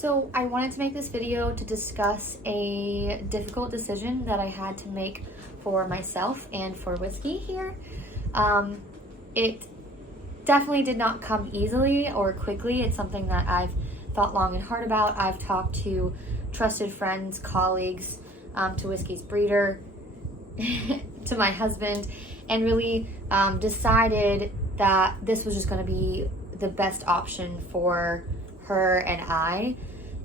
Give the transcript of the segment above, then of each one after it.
So I wanted to make this video to discuss a difficult decision that I had to make for myself and for Whiskey here. It definitely did not come easily or quickly. It's something that I've thought long and hard about. I've talked to trusted friends, colleagues, to Whiskey's breeder, to my husband, and really decided that this was just going to be the best option for her and I.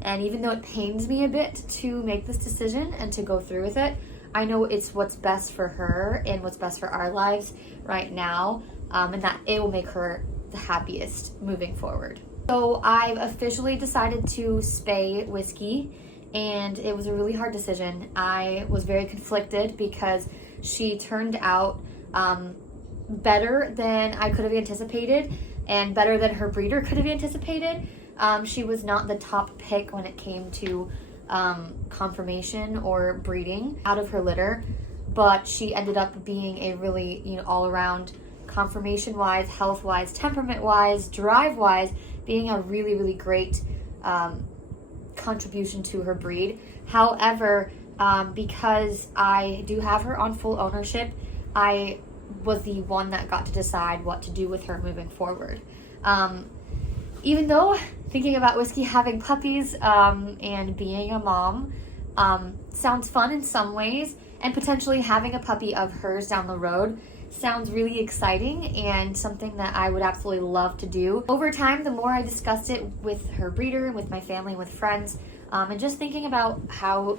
And even though it pains me a bit to make this decision and to go through with it, I know it's what's best for her and what's best for our lives right now, and that it will make her the happiest moving forward. So I've officially decided to spay Whiskey, and it was a really hard decision. I was very conflicted because she turned out better than I could have anticipated and better than her breeder could have anticipated. She was not the top pick when it came to conformation or breeding out of her litter, but she ended up being a really, all-around conformation-wise, health-wise, temperament-wise, drive-wise, being a really, really great contribution to her breed. However, because I do have her on full ownership, I was the one that got to decide what to do with her moving forward. Even though thinking about Whiskey having puppies and being a mom sounds fun in some ways, and potentially having a puppy of hers down the road sounds really exciting and something that I would absolutely love to do. Over time, the more I discussed it with her breeder, with my family, with friends, and just thinking about how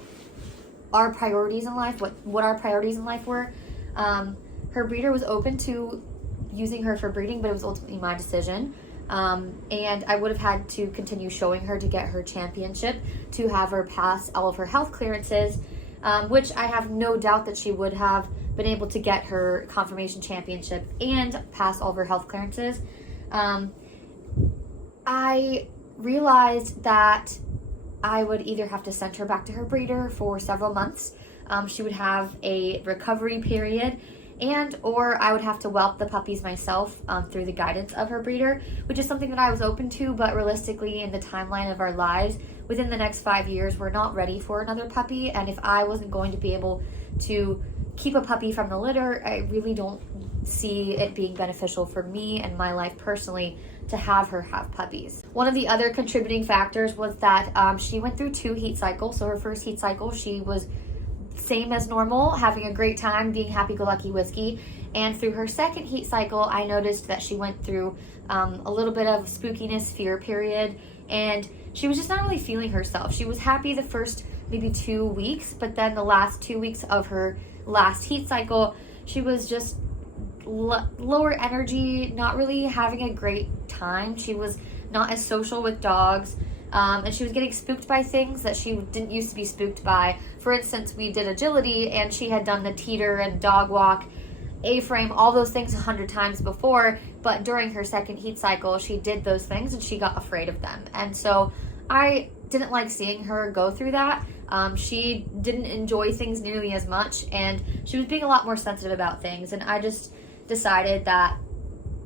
our priorities in life, what our priorities in life were, her breeder was open to using her for breeding, but it was ultimately my decision. And I would have had to continue showing her to get her championship, to have her pass all of her health clearances, which I have no doubt that she would have been able to get her conformation championship and pass all of her health clearances. I realized that I would either have to send her back to her breeder for several months. She would have a recovery period, or I would have to whelp the puppies myself through the guidance of her breeder, which is something that I was open to, but realistically in the timeline of our lives, within the next 5 years, we're not ready for another puppy, and if I wasn't going to be able to keep a puppy from the litter, I really don't see it being beneficial for me and my life personally to have her have puppies. One of the other contributing factors was that she went through 2 heat cycles. So her first heat cycle, she was same as normal, having a great time, being happy-go-lucky Whiskey. And through her second heat cycle, I noticed that she went through a little bit of spookiness, fear period, and she was just not really feeling herself. She was happy the first maybe 2 weeks, but then the last 2 weeks of her last heat cycle, she was just lower energy, not really having a great time. She was not as social with dogs. And she was getting spooked by things that she didn't used to be spooked by. For instance, we did agility and she had done the teeter and dog walk, A-frame, all those things 100 times before, but during her second heat cycle, she did those things and she got afraid of them. And so I didn't like seeing her go through that. She didn't enjoy things nearly as much, and she was being a lot more sensitive about things, and I just decided that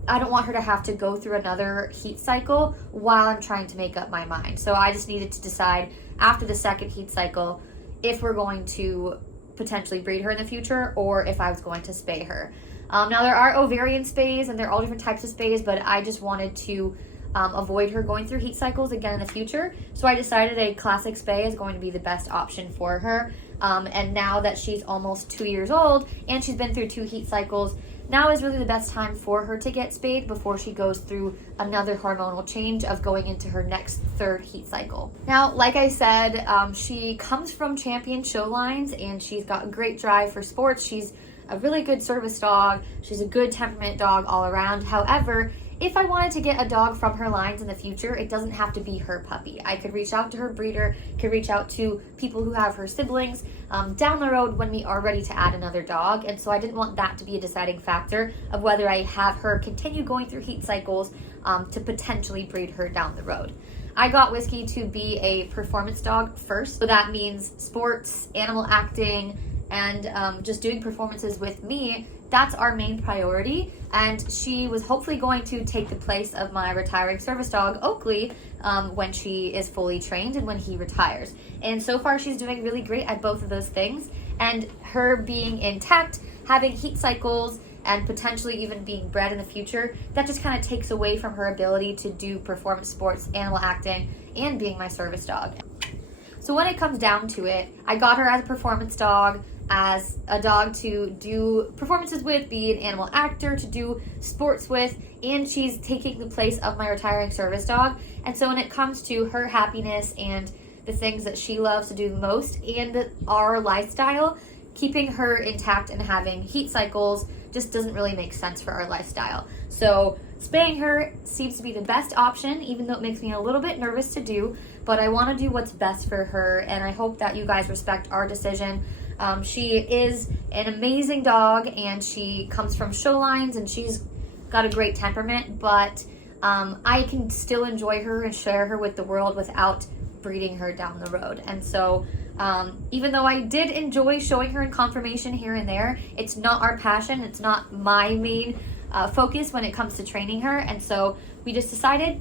I don't want her to have to go through another heat cycle while I'm trying to make up my mind. So I just needed to decide after the second heat cycle if we're going to potentially breed her in the future or if I was going to spay her. Now there are ovarian spays and there are all different types of spays, but I just wanted to avoid her going through heat cycles again in the future. So I decided a classic spay is going to be the best option for her. And now that she's almost 2 years old and she's been through 2 heat cycles, now is really the best time for her to get spayed before she goes through another hormonal change of going into her next 3rd heat cycle. Now, like I said, she comes from champion show lines and she's got a great drive for sports. She's a really good service dog. She's a good temperament dog all around. However, if I wanted to get a dog from her lines in the future, it doesn't have to be her puppy. I could reach out to her breeder, could reach out to people who have her siblings down the road when we are ready to add another dog. And so I didn't want that to be a deciding factor of whether I have her continue going through heat cycles to potentially breed her down the road. I got Whiskey to be a performance dog first. So that means sports, animal acting, and just doing performances with me, that's our main priority. And she was hopefully going to take the place of my retiring service dog, Oakley, when she is fully trained and when he retires. And so far, she's doing really great at both of those things. And her being intact, having heat cycles, and potentially even being bred in the future, that just kind of takes away from her ability to do performance sports, animal acting, and being my service dog. So when it comes down to it, I got her as a performance dog, as a dog to do performances with, be an animal actor, to do sports with, and she's taking the place of my retiring service dog. And so when it comes to her happiness and the things that she loves to do the most and our lifestyle, keeping her intact and having heat cycles just doesn't really make sense for our lifestyle. So spaying her seems to be the best option, even though it makes me a little bit nervous to do, but I want to do what's best for her, and I hope that you guys respect our decision. She is an amazing dog, and she comes from show lines, and she's got a great temperament, but I can still enjoy her and share her with the world without breeding her down the road. And so even though I did enjoy showing her in conformation here and there, it's not our passion. It's not my main focus when it comes to training her. And so we just decided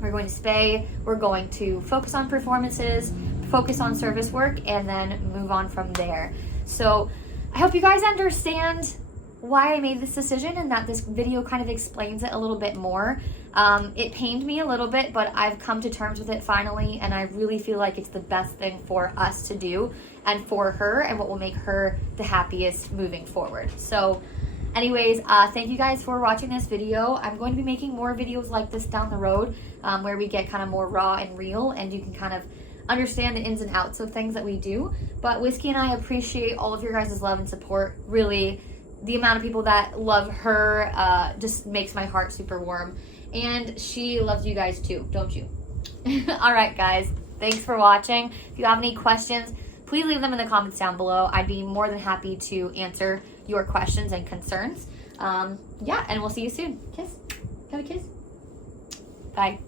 we're going to spay. We're going to focus on performances, focus on service work, and then move on from there. So I hope you guys understand why I made this decision and that this video kind of explains it a little bit more. It pained me a little bit, but I've come to terms with it finally, and I really feel like it's the best thing for us to do and for her, and what will make her the happiest moving forward. So anyways, thank you guys for watching this video. I'm going to be making more videos like this down the road, where we get kind of more raw and real, and you can kind of understand the ins and outs of things that we do. But Whiskey and I appreciate all of your guys' love and support. Really, the amount of people that love her just makes my heart super warm. And she loves you guys too, don't you? All right, guys. Thanks for watching. If you have any questions, please leave them in the comments down below. I'd be more than happy to answer your questions and concerns. Yeah, and we'll see you soon. Kiss. Have a kiss. Bye.